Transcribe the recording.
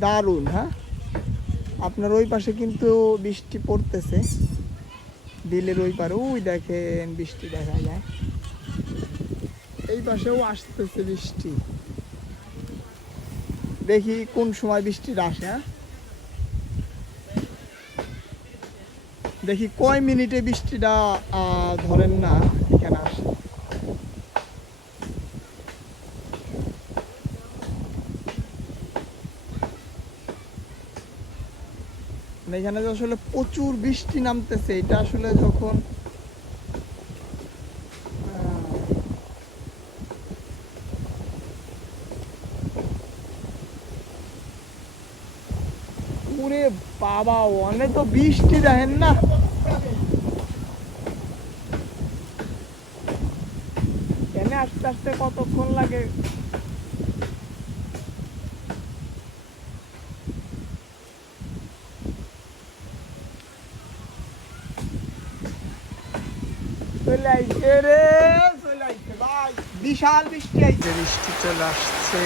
দারুণ হ্যাঁ? আপনার ওই পাশে কিন্তু বৃষ্টি পড়তেছে। বিলের ওই পারে, ওই দেখেন বৃষ্টি দেখা যায়। এই পাশেও আসতেছে বৃষ্টি। দেখি কোন সময় বৃষ্টির আসে হ্যাঁ? দেখি কয় মিনিটে বৃষ্টিটা ধরেন না, এখানে আসে। মানে এখানে যে আসলে প্রচুর বৃষ্টি নামতেছে, এটা আসলে যখন ওরে বাবা অনেক তো বৃষ্টি দেখেন না। এনে আস্তে আস্তে কতক্ষণ লাগে? চলে রে চলে আইছে বিশাল বৃষ্টি আইছে। বৃষ্টি চলে আসছে।